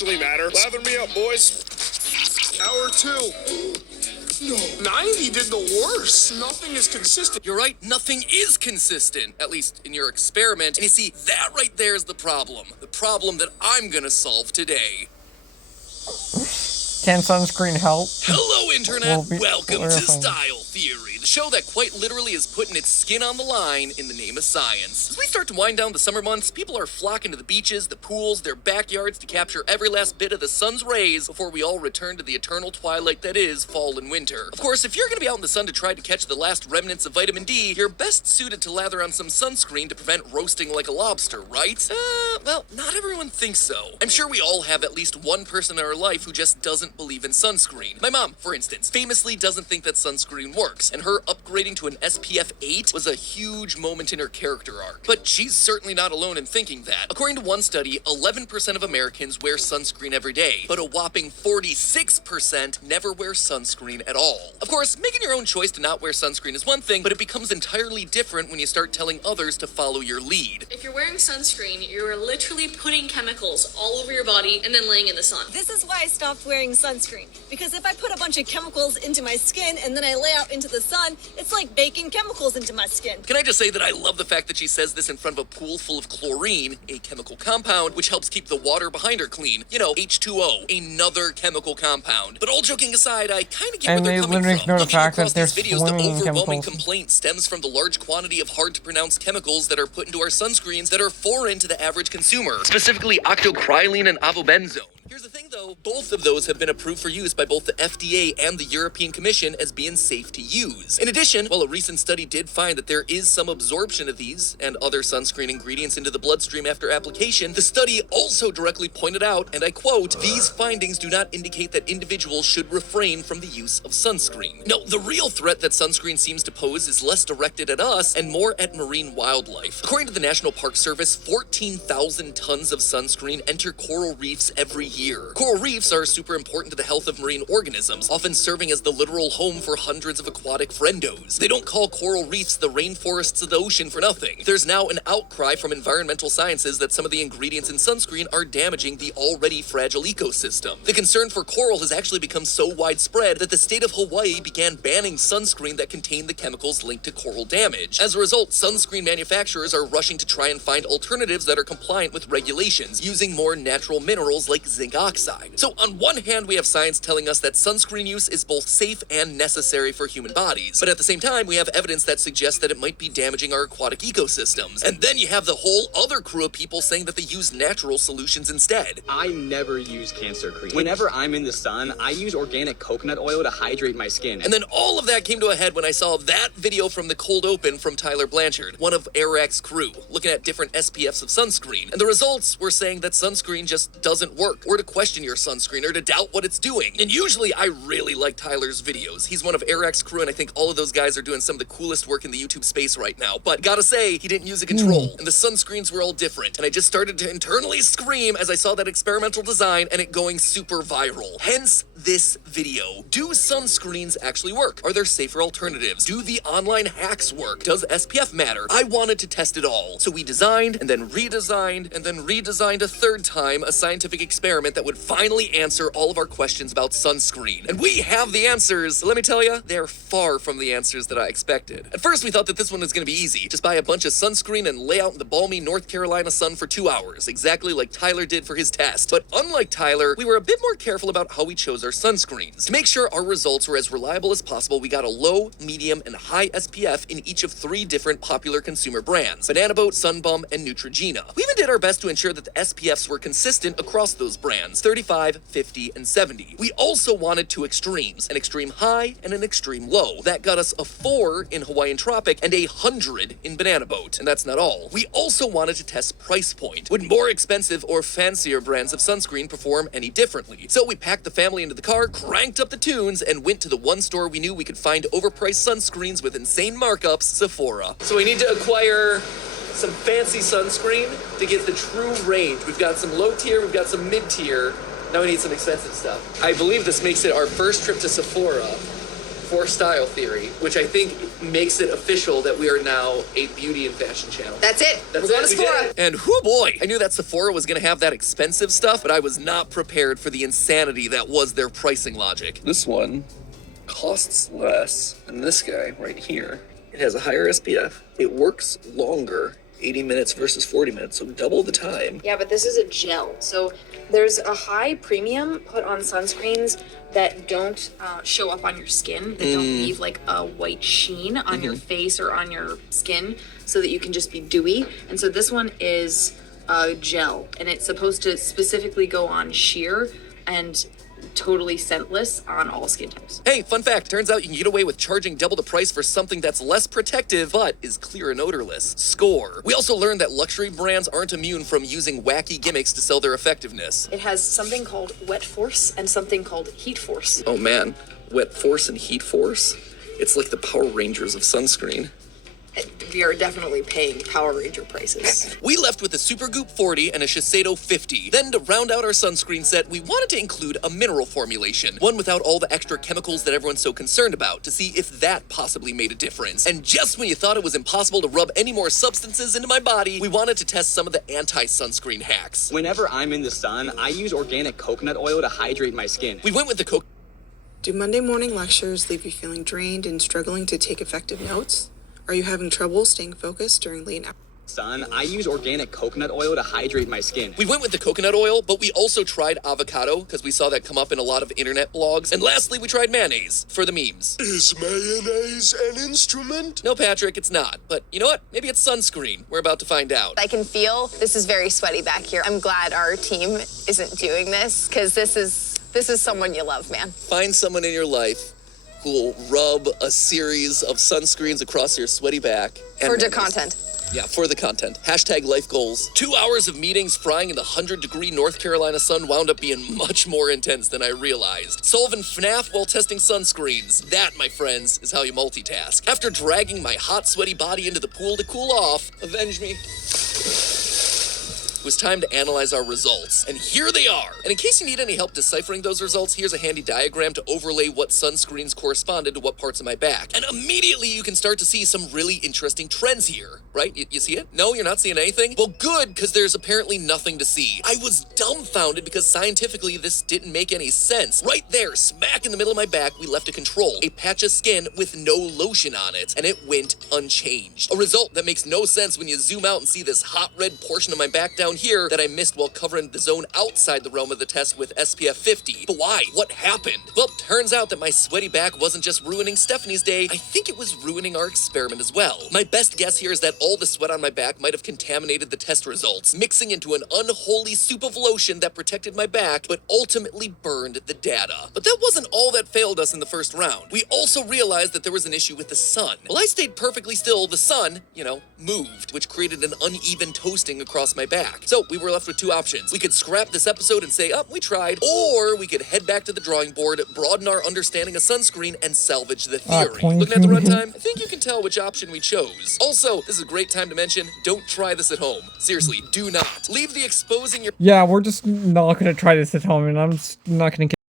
actually matter. Lather me up, boys. Hour 2. No, 90 did the worst. Nothing is consistent. You're right, nothing is consistent, at least in your experiment. And you see, that right there is the problem. The problem that I'm gonna solve today. Can sunscreen help? Hello, Internet! Welcome to clarifying. Style Theory, the show that quite literally is putting its skin on the line in the name of science. As we start to wind down the summer months, people are flocking to the beaches, the pools, their backyards to capture every last bit of the sun's rays before we all return to the eternal twilight that is fall and winter. Of course, if you're gonna be out in the sun to try to catch the last remnants of vitamin D, you're best suited to lather on some sunscreen to prevent roasting like a lobster, right? Well, not everyone thinks so. I'm sure we all have at least one person in our life who just doesn't believe in sunscreen. My mom, for instance, famously doesn't think that sunscreen works, and her upgrading to an SPF 8 was a huge moment in her character arc. But she's certainly not alone in thinking that. According to one study, 11% of Americans wear sunscreen every day, but a whopping 46% never wear sunscreen at all. Of course, making your own choice to not wear sunscreen is one thing, but it becomes entirely different when you start telling others to follow your lead. If you're wearing sunscreen, you're literally putting chemicals all over your body and then laying in the sun. This is why I stopped wearing sunscreen. Because if I put a bunch of chemicals into my skin and then I lay out into the sun, it's like baking chemicals into my skin. Can I just say that I love the fact that she says this in front of a pool full of chlorine, a chemical compound which helps keep the water behind her clean. You know, H2O, another chemical compound. But all joking aside, I kind of get where they're coming from. ignore the Looking fact across that these they're videos, the swimming in overwhelming chemicals. complaint stems from the large quantity of hard-to-pronounce chemicals that are put into our sunscreens that are foreign to the average consumer, specifically octocrylene and avobenzone. Here's the thing though, both of those have been approved for use by both the FDA and the European Commission as being safe to use. In addition, while a recent study did find that there is some absorption of these and other sunscreen ingredients into the bloodstream after application, the study also directly pointed out, and I quote, "These findings do not indicate that individuals should refrain from the use of sunscreen." No, the real threat that sunscreen seems to pose is less directed at us and more at marine wildlife. According to the National Park Service, 14,000 tons of sunscreen enter coral reefs every year. Coral reefs are super important to the health of marine organisms, often serving as the literal home for hundreds of aquatic friendos. They don't call coral reefs the rainforests of the ocean for nothing. There's now an outcry from environmental sciences that some of the ingredients in sunscreen are damaging the already fragile ecosystem. The concern for coral has actually become so widespread that the state of Hawaii began banning sunscreen that contained the chemicals linked to coral damage. As a result, sunscreen manufacturers are rushing to try and find alternatives that are compliant with regulations, using more natural minerals like zinc oxide. So on one hand, we have science telling us that sunscreen use is both safe and necessary for human bodies. But at the same time, we have evidence that suggests that it might be damaging our aquatic ecosystems. And then you have the whole other crew of people saying that they use natural solutions instead. I never use cancer cream. Whenever I'm in the sun, I use organic coconut oil to hydrate my skin. And then all of that came to a head when I saw that video from the cold open from Tyler Blanchard, one of Airac's crew, looking at different SPFs of sunscreen. And the results were saying that sunscreen just doesn't work, or to question your sunscreen, or to doubt what it's doing. And usually I really like Tyler's videos. He's one of Airac's crew, and I think all of those guys are doing some of the coolest work in the YouTube space right now. But gotta say, he didn't use a control, and the sunscreens were all different. And I just started to internally scream as I saw that experimental design and it going super viral. Hence this video. Do sunscreens actually work? Are there safer alternatives? Do the online hacks work? Does SPF matter? I wanted to test it all. So we designed, and then redesigned, and then redesigned a third time a scientific experiment that would finally answer all of our questions about sunscreen. And we have the answers. Let me tell you, they're far from the answers that I expected. At first, we thought that this one was going to be easy. Just buy a bunch of sunscreen and lay out in the balmy North Carolina sun for 2 hours, exactly like Tyler did for his test. But unlike Tyler, we were a bit more careful about how we chose our sunscreens. To make sure our results were as reliable as possible, we got a low, medium, and high SPF in each of 3 different popular consumer brands: Banana Boat, Sunbum, and Neutrogena. We even did our best to ensure that the SPFs were consistent across those brands: 35, 50, and 70. We also wanted 2 extremes, an extreme high and an extreme low. That got us a 4 in Hawaiian Tropic and 100 in Banana Boat. And that's not all. We also wanted to test price point. Would more expensive or fancier brands of sunscreen perform any differently? So we packed the family into the car, cranked up the tunes, and went to the one store we knew we could find overpriced sunscreens with insane markups: Sephora. So we need to acquire some fancy sunscreen to get the true range. We've got some low tier, we've got some mid tier. Now we need some expensive stuff. I believe this makes it our first trip to Sephora for Style Theory, which I think makes it official that we are now a beauty and fashion channel. That's it. That's We're going it, to we did Sephora. it. And whoo boy, I knew that Sephora was gonna have that expensive stuff, but I was not prepared for the insanity that was their pricing logic. This one costs less than this guy right here. It has a higher SPF. It works longer, 80 minutes versus 40 minutes, so double the time. Yeah, but this is a gel. So there's a high premium put on sunscreens that don't show up on your skin, that don't leave like a white sheen on your face or on your skin so that you can just be dewy. And so this one is a gel, and it's supposed to specifically go on sheer and totally scentless on all skin types. Hey, fun fact, turns out you can get away with charging double the price for something that's less protective, but is clear and odorless. Score. We also learned that luxury brands aren't immune from using wacky gimmicks to sell their effectiveness. It has something called wet force and something called heat force. Oh man, wet force and heat force? It's like the Power Rangers of sunscreen. We are definitely paying Power Ranger prices. We left with a Supergoop 40 and a Shiseido 50. Then to round out our sunscreen set, we wanted to include a mineral formulation, one without all the extra chemicals that everyone's so concerned about, to see if that possibly made a difference. And just when you thought it was impossible to rub any more substances into my body, we wanted to test some of the anti-sunscreen hacks. Whenever I'm in the sun, I use organic coconut oil to hydrate my skin. We went with the Do Monday morning lectures leave you feeling drained and struggling to take effective notes? Are you having trouble staying focused during late hours? Sun, I use organic coconut oil to hydrate my skin. We went with the coconut oil, but we also tried avocado because we saw that come up in a lot of internet blogs. And lastly, we tried mayonnaise for the memes. Is mayonnaise an instrument? No, Patrick, it's not. But you know what? Maybe it's sunscreen. We're about to find out. I can feel this is very sweaty back here. I'm glad our team isn't doing this because this is someone you love, man. Find someone in your life who will rub a series of sunscreens across your sweaty back. For the content. Yeah, for the content. Hashtag life goals. 2 hours of meetings frying in the 100-degree North Carolina sun wound up being much more intense than I realized. Solving FNAF while testing sunscreens. That, my friends, is how you multitask. After dragging my hot, sweaty body into the pool to cool off, avenge me. It was time to analyze our results, and here they are. And in case you need any help deciphering those results, here's a handy diagram to overlay what sunscreens corresponded to what parts of my back. And immediately you can start to see some really interesting trends here, right? You see it? No, you're not seeing anything? Well, good, because there's apparently nothing to see. I was dumbfounded because scientifically this didn't make any sense. Right there, smack in the middle of my back, we left a control, a patch of skin with no lotion on it, and it went unchanged. A result that makes no sense when you zoom out and see this hot red portion of my back down here that I missed while covering the zone outside the realm of the test with SPF 50. But why? What happened? Well, turns out that my sweaty back wasn't just ruining Stephanie's day, I think it was ruining our experiment as well. My best guess here is that all the sweat on my back might have contaminated the test results, mixing into an unholy soup of lotion that protected my back, but ultimately burned the data. But that wasn't all that failed us in the first round. We also realized that there was an issue with the sun. While I stayed perfectly still, the sun, moved, which created an uneven toasting across my back. So we were left with two options. We could scrap this episode and say, we tried, or we could head back to the drawing board, broaden our understanding of sunscreen, and salvage the theory. Looking at the runtime, I think you can tell which option we chose. Also, this is a great time to mention, don't try this at home. Seriously, do not. Leave the exposing your... Yeah, we're just not gonna try this at home, and I'm just not gonna